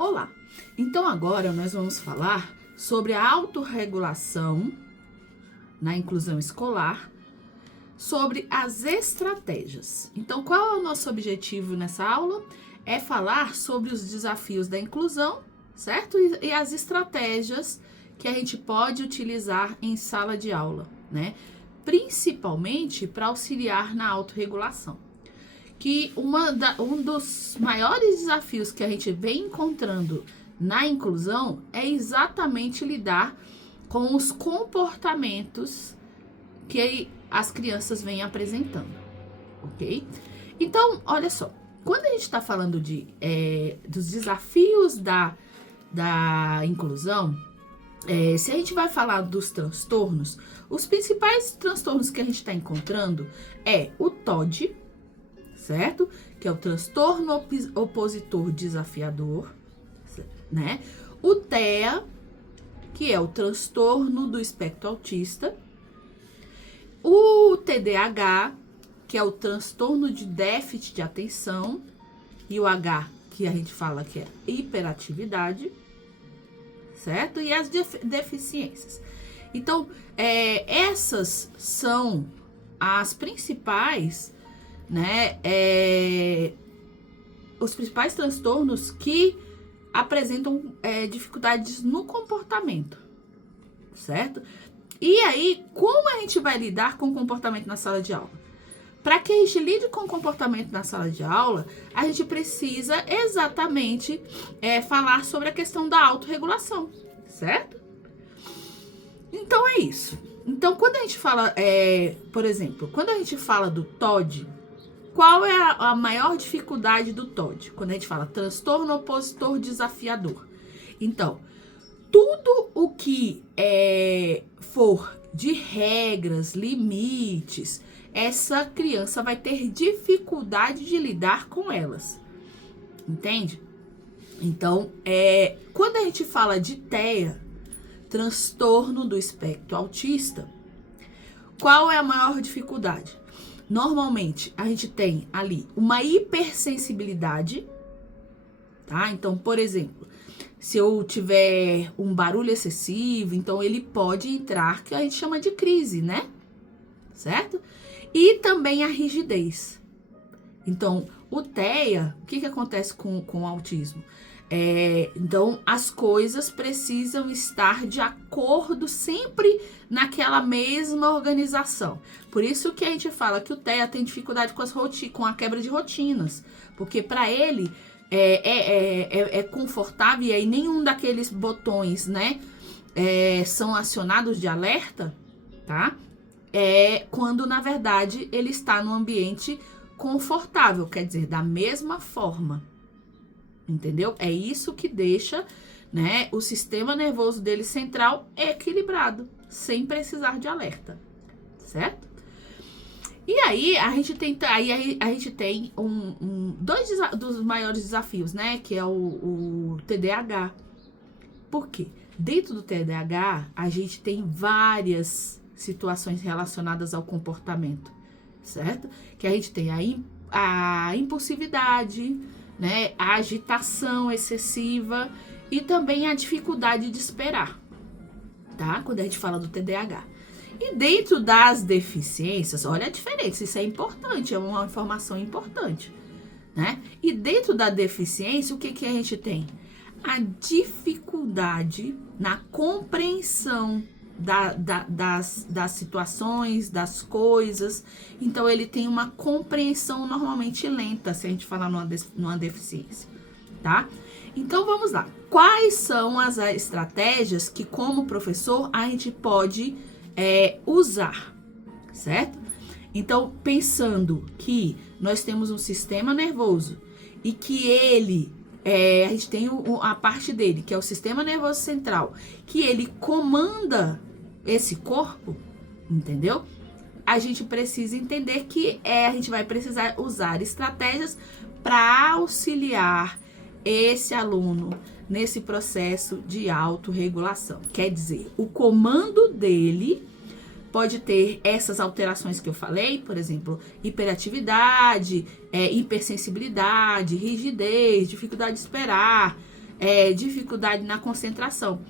Olá! Então agora nós vamos falar sobre a autorregulação na inclusão escolar, sobre as estratégias. Então qual é o nosso objetivo nessa aula? É falar sobre os desafios da inclusão, certo? E as estratégias que a gente pode utilizar em sala de aula, né? Principalmente para auxiliar na autorregulação. Que um dos maiores desafios que a gente vem encontrando na inclusão é exatamente lidar com os comportamentos que as crianças vêm apresentando, ok? Então, olha só, quando a gente está falando dos desafios da inclusão, se a gente vai falar dos transtornos, os principais transtornos que a gente está encontrando é o TOD, certo? Que é o transtorno opositor desafiador, né? O TEA, que é o transtorno do espectro autista. O TDAH, que é o transtorno de déficit de atenção. E o H, que a gente fala que é hiperatividade, certo? E as deficiências. Então, essas são as principais, né, os principais transtornos que apresentam dificuldades no comportamento, certo? E aí, como a gente vai lidar com o comportamento na sala de aula? Para que a gente lide com o comportamento na sala de aula, a gente precisa exatamente falar sobre a questão da autorregulação, certo? Então é isso. Então, quando a gente fala, por exemplo, quando a gente fala do TOD, qual é a maior dificuldade do TOD? Quando a gente fala transtorno opositor desafiador. Então, tudo o que for de regras, limites, essa criança vai ter dificuldade de lidar com elas. Entende? Então, quando a gente fala de TEA, transtorno do espectro autista, qual é a maior dificuldade? Normalmente, a gente tem ali uma hipersensibilidade, tá? Então, por exemplo, se eu tiver um barulho excessivo, então ele pode entrar, que a gente chama de crise, né? Certo? E também a rigidez. Então, o TEA, o que acontece com o autismo? Então, as coisas precisam estar de acordo sempre naquela mesma organização. Por isso que a gente fala que o TEA tem dificuldade com a quebra de rotinas. Porque para ele é confortável e aí nenhum daqueles botões, né, são acionados de alerta, tá? Quando, na verdade, ele está num ambiente confortável, quer dizer, da mesma forma. Entendeu? É isso que deixa, né, o sistema nervoso dele central equilibrado, sem precisar de alerta, certo? E aí a gente tem dois dos maiores desafios, né, que é o TDAH. Por quê? Dentro do TDAH, a gente tem várias situações relacionadas ao comportamento, certo? Que a gente tem a impulsividade, né, a agitação excessiva e também a dificuldade de esperar, tá? Quando a gente fala do TDAH. E dentro das deficiências, olha a diferença, isso é importante, é uma informação importante, né? E dentro da deficiência, o que a gente tem? A dificuldade na compreensão das situações, das coisas. Então, ele tem uma compreensão normalmente lenta, se a gente falar numa deficiência, tá? Então, vamos lá. Quais são as estratégias que, como professor, a gente pode usar, certo? Então, pensando que nós temos um sistema nervoso e que ele... a gente tem a parte dele, que é o sistema nervoso central, que ele comanda esse corpo, entendeu? A gente precisa entender que a gente vai precisar usar estratégias para auxiliar esse aluno nesse processo de autorregulação. Quer dizer, o comando dele pode ter essas alterações que eu falei, por exemplo, hiperatividade, hipersensibilidade, rigidez, dificuldade de esperar, dificuldade na concentração.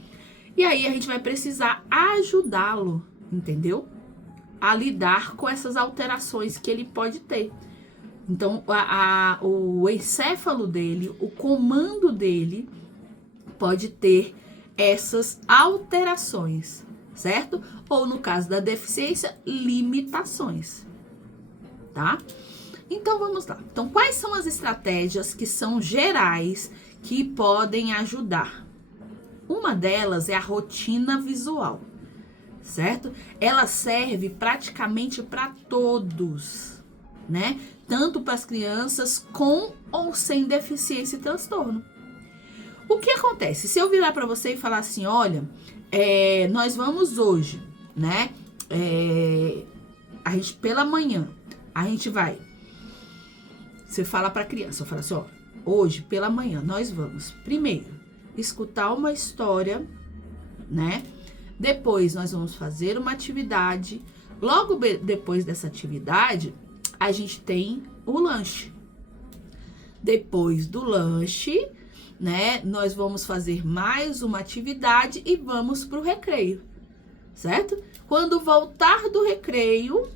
E aí a gente vai precisar ajudá-lo, entendeu? A lidar com essas alterações que ele pode ter. Então, o encéfalo dele, o comando dele, pode ter essas alterações, certo? Ou, no caso da deficiência, limitações, tá? Então, vamos lá. Então, quais são as estratégias que são gerais que podem ajudar? Uma delas é a rotina visual, certo? Ela serve praticamente para todos, né? Tanto para as crianças com ou sem deficiência e transtorno. O que acontece? Se eu virar para você e falar assim, olha, nós vamos hoje, né? A gente, pela manhã, a gente vai. Você fala para a criança, eu falo assim, ó, hoje, pela manhã, nós vamos, primeiro, escutar uma história, né? Depois nós vamos fazer uma atividade. Logo depois dessa atividade, a gente tem o lanche. Depois do lanche, né, nós vamos fazer mais uma atividade e vamos para o recreio, certo? Quando voltar do recreio,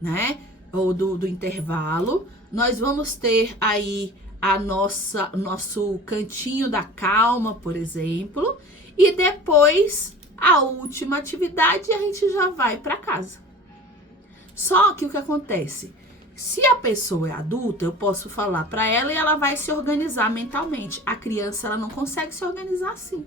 né, ou do intervalo, nós vamos ter aí nosso cantinho da calma, por exemplo, e depois a última atividade a gente já vai para casa. Só que o que acontece? Se a pessoa é adulta, eu posso falar para ela e ela vai se organizar mentalmente. A criança, ela não consegue se organizar assim.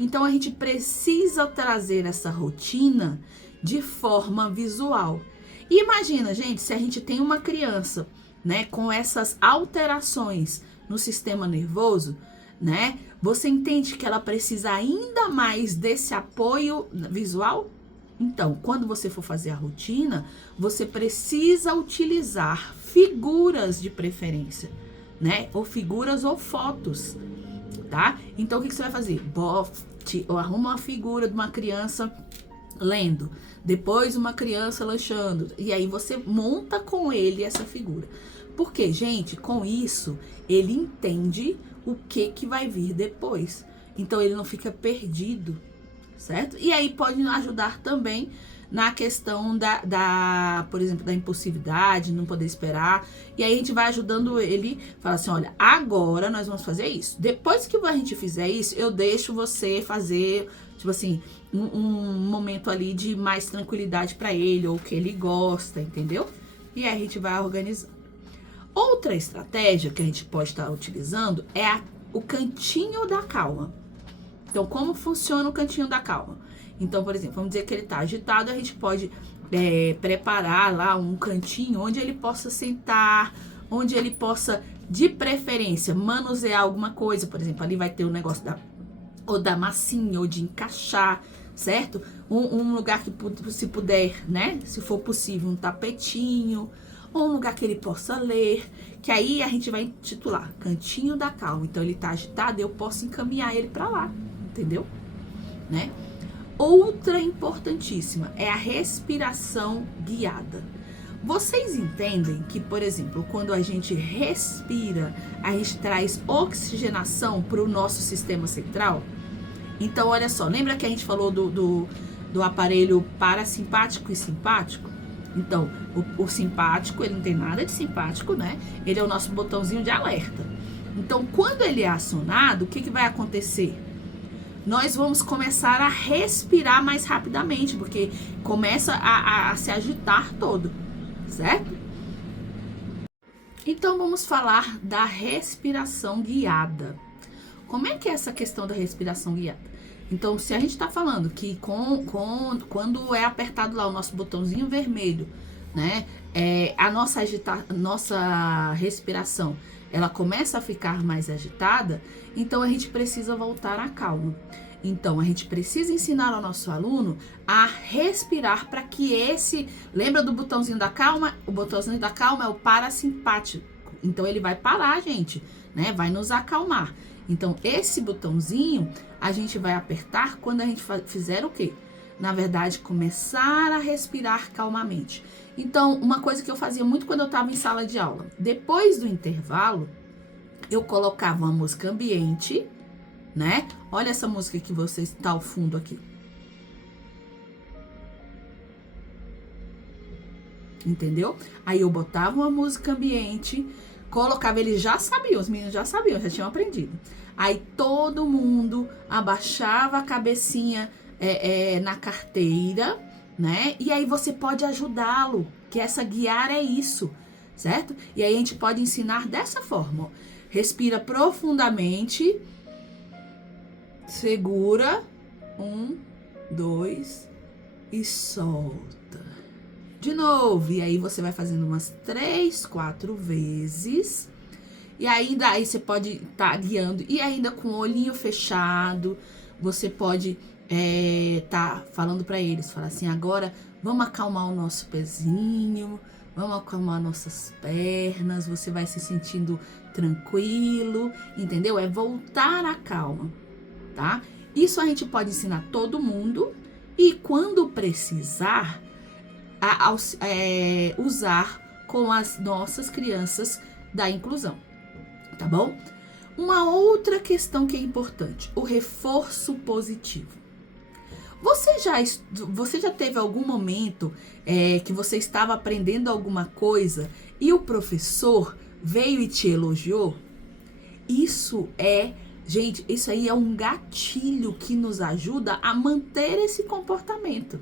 Então, a gente precisa trazer essa rotina de forma visual. E imagina, gente, se a gente tem uma criança, né, com essas alterações no sistema nervoso, né, você entende que ela precisa ainda mais desse apoio visual? Então, quando você for fazer a rotina, você precisa utilizar figuras de preferência, né? Ou figuras ou fotos, tá? Então, o que você vai fazer? Arruma uma figura de uma criança lendo, depois uma criança lanchando, e aí você monta com ele essa figura. Porque, gente, com isso, ele entende o que vai vir depois. Então, ele não fica perdido, certo? E aí pode ajudar também na questão por exemplo, da impulsividade, não poder esperar. E aí a gente vai ajudando ele, fala assim, olha, agora nós vamos fazer isso. Depois que a gente fizer isso, eu deixo você fazer, tipo assim, um momento ali de mais tranquilidade para ele, ou que ele gosta, entendeu? E aí a gente vai organizando. Outra estratégia que a gente pode estar utilizando é o cantinho da calma. Então, como funciona o cantinho da calma? Então, por exemplo, vamos dizer que ele está agitado, a gente pode preparar lá um cantinho onde ele possa sentar, onde ele possa, de preferência, manusear alguma coisa. Por exemplo, ali vai ter o negócio da massinha, ou de encaixar, certo? Um lugar que, se puder, né? Se for possível, um tapetinho, ou um lugar que ele possa ler, que aí a gente vai intitular Cantinho da Calma. Então, ele está agitado, eu posso encaminhar ele para lá. Entendeu? Né? Outra importantíssima é a respiração guiada. Vocês entendem que, por exemplo, quando a gente respira, a gente traz oxigenação para o nosso sistema central? Então, olha só, lembra que a gente falou do aparelho parasimpático e simpático? Então, o simpático, ele não tem nada de simpático, né? Ele é o nosso botãozinho de alerta. Então, quando ele é acionado, o que vai acontecer? Nós vamos começar a respirar mais rapidamente, porque começa a se agitar todo, certo? Então, vamos falar da respiração guiada. Como é que é essa questão da respiração guiada? Então, se a gente está falando que quando é apertado lá o nosso botãozinho vermelho, né, a nossa respiração, ela começa a ficar mais agitada, então a gente precisa voltar à calma. Então, a gente precisa ensinar ao nosso aluno a respirar para que lembra do botãozinho da calma? O botãozinho da calma é o parasimpático. Então, ele vai parar, gente, né? Vai nos acalmar. Então, esse botãozinho a gente vai apertar quando a gente fizer o quê? Na verdade, começar a respirar calmamente. Então, uma coisa que eu fazia muito quando eu estava em sala de aula, depois do intervalo, eu colocava uma música ambiente, né? Olha essa música que você está ao fundo aqui. Entendeu? Aí eu botava uma música ambiente, colocava, eles já sabiam, os meninos já sabiam, já tinham aprendido. Aí todo mundo abaixava a cabecinha na carteira, né? E aí você pode ajudá-lo, que essa guiar é isso, certo? E aí a gente pode ensinar dessa forma, ó. Respira profundamente, segura, 1, 2 e solta. De novo, e aí você vai fazendo umas 3, 4 vezes. E ainda aí você pode estar guiando, e ainda com o olhinho fechado, você pode tá falando para eles, falar assim, agora vamos acalmar o nosso pezinho, vamos acalmar nossas pernas, você vai se sentindo tranquilo, entendeu? É voltar à calma, tá? Isso a gente pode ensinar todo mundo, e quando precisar, usar com as nossas crianças da inclusão, tá bom? Uma outra questão que é importante, o reforço positivo. Você já teve algum momento que você estava aprendendo alguma coisa e o professor veio e te elogiou? Gente, isso aí é um gatilho que nos ajuda a manter esse comportamento,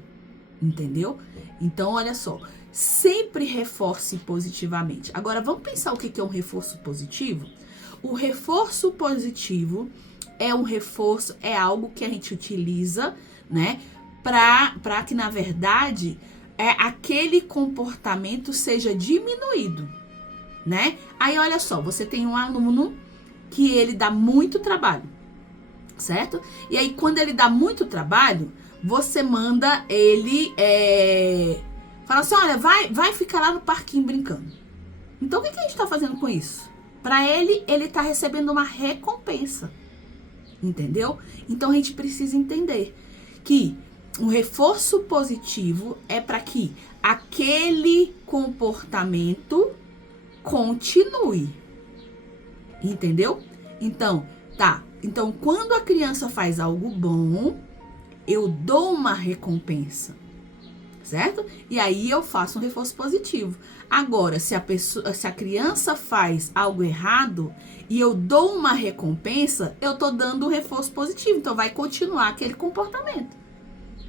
entendeu? Então, olha só, sempre reforce positivamente. Agora, vamos pensar o que é um reforço positivo? O reforço positivo é algo que a gente utiliza, né, para que, na verdade, aquele comportamento seja diminuído, né? Aí, olha só, você tem um aluno que ele dá muito trabalho, certo? E aí, quando ele dá muito trabalho, você manda ele, fala assim, olha, vai ficar lá no parquinho brincando. Então, o que a gente tá fazendo com isso? Para ele tá recebendo uma recompensa, entendeu? Então, a gente precisa entender que um reforço positivo é para que aquele comportamento continue, entendeu? Então, tá. Então, quando a criança faz algo bom, eu dou uma recompensa, certo? E aí eu faço um reforço positivo. Agora, se a criança faz algo errado e eu dou uma recompensa, eu tô dando um reforço positivo. Então, vai continuar aquele comportamento,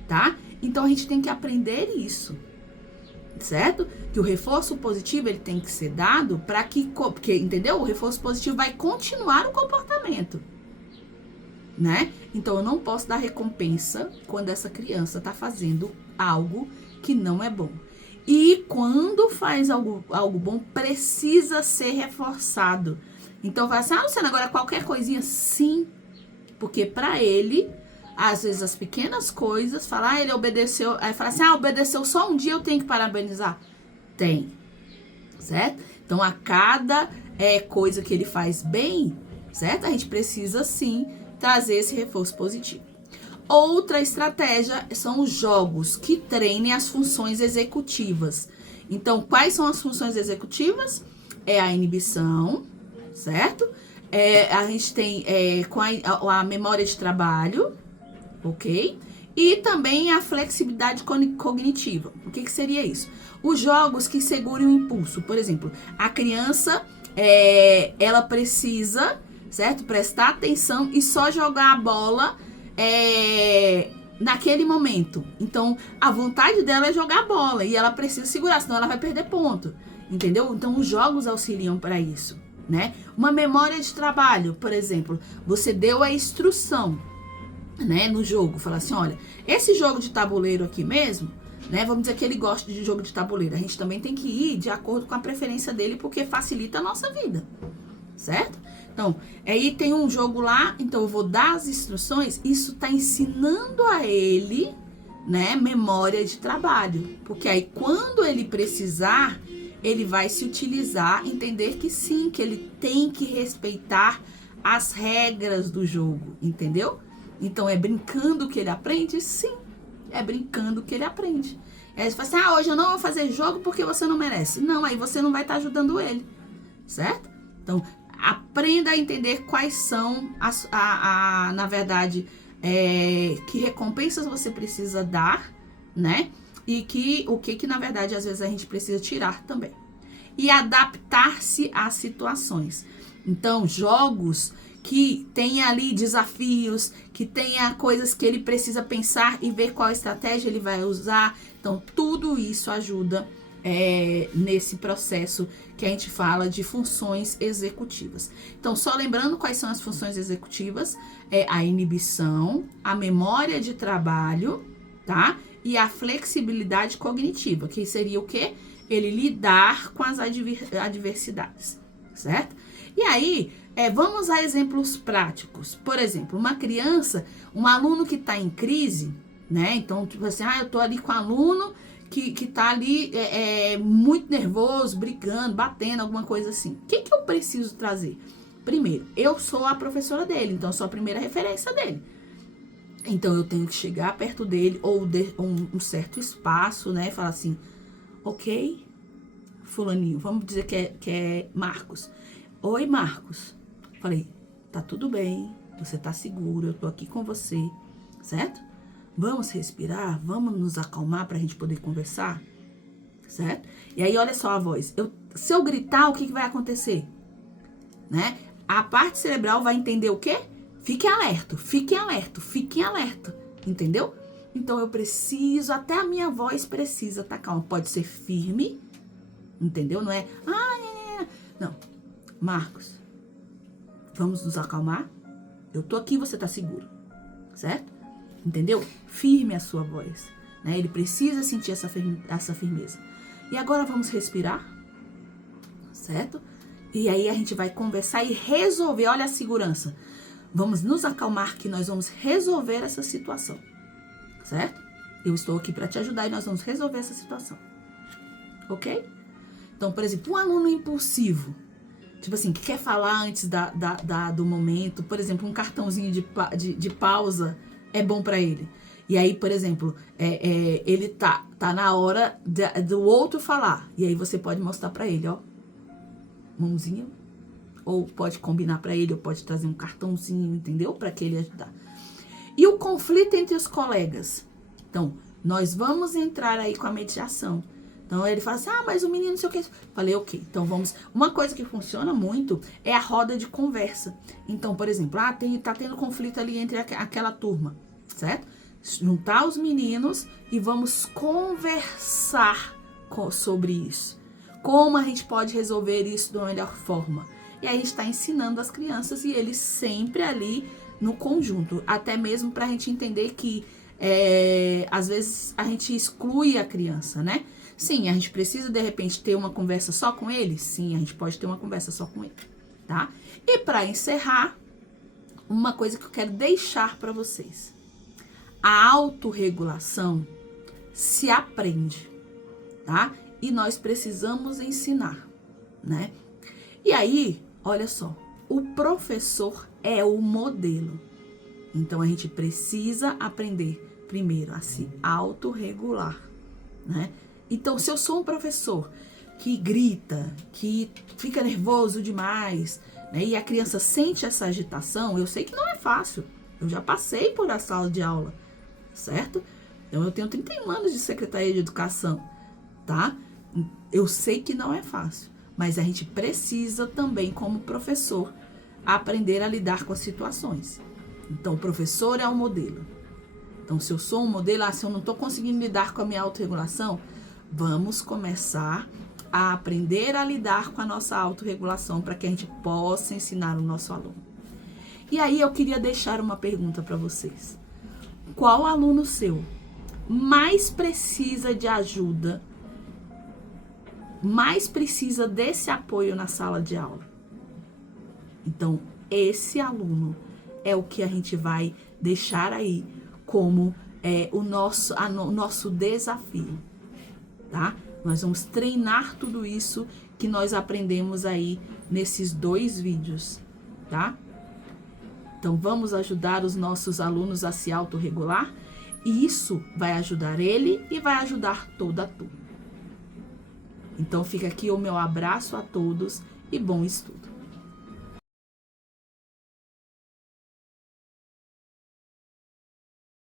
tá? Então, a gente tem que aprender isso, certo? Que o reforço positivo, ele tem que ser dado para que, porque, entendeu? O reforço positivo vai continuar o comportamento, né? Então, eu não posso dar recompensa quando essa criança tá fazendo algo que não é bom. E quando faz algo bom, precisa ser reforçado. Então, vai assim, Luciana, agora qualquer coisinha, sim. Porque para ele, às vezes as pequenas coisas, falar, ele obedeceu, aí fala assim, obedeceu só um dia, eu tenho que parabenizar. Tem, certo? Então, a cada coisa que ele faz bem, certo? A gente precisa, sim, trazer esse reforço positivo. Outra estratégia são os jogos que treinem as funções executivas. Então, quais são as funções executivas? É a inibição, certo? A gente tem com a memória de trabalho, ok? E também a flexibilidade cognitiva. O que seria isso? Os jogos que segurem o impulso. Por exemplo, a criança, ela precisa, certo? Prestar atenção e só jogar a bola naquele momento. Então, a vontade dela é jogar a bola e ela precisa segurar, senão ela vai perder ponto, entendeu? Então, os jogos auxiliam para isso, né? Uma memória de trabalho, por exemplo, você deu a instrução, né, no jogo, fala assim, olha, esse jogo de tabuleiro aqui mesmo, né, vamos dizer que ele gosta de jogo de tabuleiro, a gente também tem que ir de acordo com a preferência dele, porque facilita a nossa vida, certo? Então, aí tem um jogo lá, então eu vou dar as instruções, isso tá ensinando a ele, né, memória de trabalho, porque aí quando ele precisar, ele vai se utilizar, entender que sim, que ele tem que respeitar as regras do jogo, entendeu? Então, é brincando que ele aprende? Sim, é brincando que ele aprende. Aí você fala assim, hoje eu não vou fazer jogo porque você não merece. Não, aí você não vai estar ajudando ele, certo? Então, aprenda a entender quais são, na verdade, que recompensas você precisa dar, né? E o que na verdade, às vezes a gente precisa tirar também. E adaptar-se às situações. Então, jogos que tenha ali desafios, que tenha coisas que ele precisa pensar e ver qual estratégia ele vai usar. Então, tudo isso ajuda nesse processo que a gente fala de funções executivas. Então, só lembrando quais são as funções executivas, a inibição, a memória de trabalho, tá? E a flexibilidade cognitiva, que seria o quê? Ele lidar com as adversidades, certo? E aí, vamos a exemplos práticos. Por exemplo, uma criança, um aluno que está em crise, né? Então, tipo assim, eu tô ali com um aluno que tá ali muito nervoso, brigando, batendo, alguma coisa assim. O que eu preciso trazer? Primeiro, eu sou a professora dele, então eu sou a primeira referência dele. Então, eu tenho que chegar perto dele, ou um certo espaço, né? Falar assim, ok, fulaninho, vamos dizer que é Marcos. Oi, Marcos. Falei, tá tudo bem, você tá seguro, eu tô aqui com você, certo? Vamos respirar, vamos nos acalmar pra gente poder conversar, certo? E aí, olha só a voz. Se eu gritar, o que vai acontecer? Né? A parte cerebral vai entender o quê? Fiquem alerta, fiquem alerta, fiquem alerta, entendeu? Então, eu preciso, até a minha voz precisa estar calma. Pode ser firme, entendeu? Não é, não. Marcos, vamos nos acalmar? Eu tô aqui, você tá seguro, certo? Entendeu? Firme a sua voz, né? Ele precisa sentir essa firmeza. E agora vamos respirar, certo? E aí a gente vai conversar e resolver, olha a segurança. Vamos nos acalmar que nós vamos resolver essa situação, certo? Eu estou aqui para te ajudar e nós vamos resolver essa situação, ok? Então, por exemplo, um aluno impulsivo, tipo assim, que quer falar antes do momento, por exemplo, um cartãozinho de pausa é bom para ele. E aí, por exemplo, ele tá na hora do outro falar. E aí você pode mostrar para ele, ó, mãozinha. Ou pode combinar para ele, ou pode trazer um cartãozinho, entendeu? Para que ele ajudar. E o conflito entre os colegas. Então, nós vamos entrar aí com a mediação. Então, ele fala assim, mas o menino não sei o que. Falei, ok, então vamos... Uma coisa que funciona muito é a roda de conversa. Então, por exemplo, tá tendo conflito ali entre aquela turma, certo? Juntar os meninos e vamos conversar sobre isso. Como a gente pode resolver isso da melhor forma? E aí a gente está ensinando as crianças e eles sempre ali no conjunto. Até mesmo para a gente entender que às vezes a gente exclui a criança, né? Sim, a gente precisa de repente ter uma conversa só com ele? Sim, a gente pode ter uma conversa só com ele, tá? E para encerrar, uma coisa que eu quero deixar para vocês. A autorregulação se aprende, tá? E nós precisamos ensinar, né? E aí, olha só, o professor é o modelo. Então, a gente precisa aprender primeiro a se autorregular, né? Então, se eu sou um professor que grita, que fica nervoso demais, né? E a criança sente essa agitação, eu sei que não é fácil. Eu já passei por a sala de aula, certo? Então, eu tenho 31 anos de Secretaria de Educação, tá? Eu sei que não é fácil, mas a gente precisa também, como professor, aprender a lidar com as situações. Então, o professor é o modelo. Então, se eu sou um modelo, se eu não estou conseguindo lidar com a minha autorregulação, vamos começar a aprender a lidar com a nossa autorregulação para que a gente possa ensinar o nosso aluno. E aí, eu queria deixar uma pergunta para vocês. Qual aluno seu mais precisa de ajuda, mais precisa desse apoio na sala de aula? Então, esse aluno é o que a gente vai deixar aí como o nosso desafio, tá? Nós vamos treinar tudo isso que nós aprendemos aí nesses 2 vídeos, tá? Então, vamos ajudar os nossos alunos a se autorregular e isso vai ajudar ele e vai ajudar toda a turma. Então, fica aqui o meu abraço a todos e bom estudo.